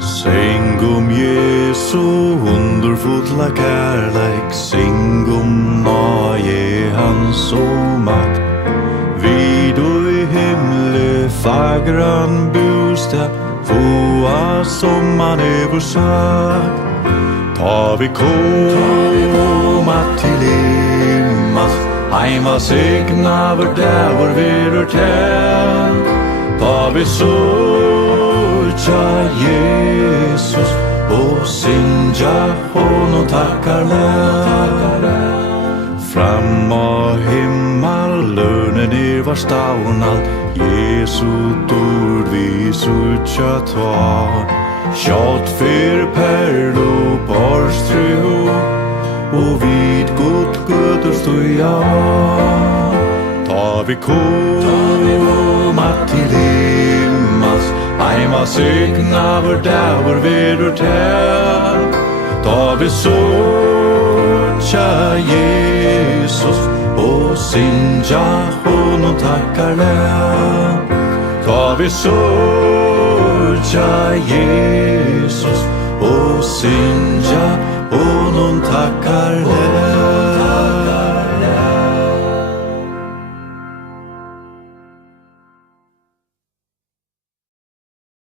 Syng Jesu underfulla kärleik, syng nåje hans och makt. Vid och i himle fagran bostad, foa som man över sagt. Ta vi komma till himmas, heima segna vår där vår verur tär. Ta vi söka Jesus och synja honom tackar lär. Fram och himmel lönen er var stavnad, Jesu dord vi söka ta. Kjalt för perlo porstru och vid gott göder stoja. Ta vi komma till himmels, heima segna vår där vår verur tär. Ta vi söka Jesus och synja honom tackar lär. Ta vi söka Jesus och synja honom tackar lär.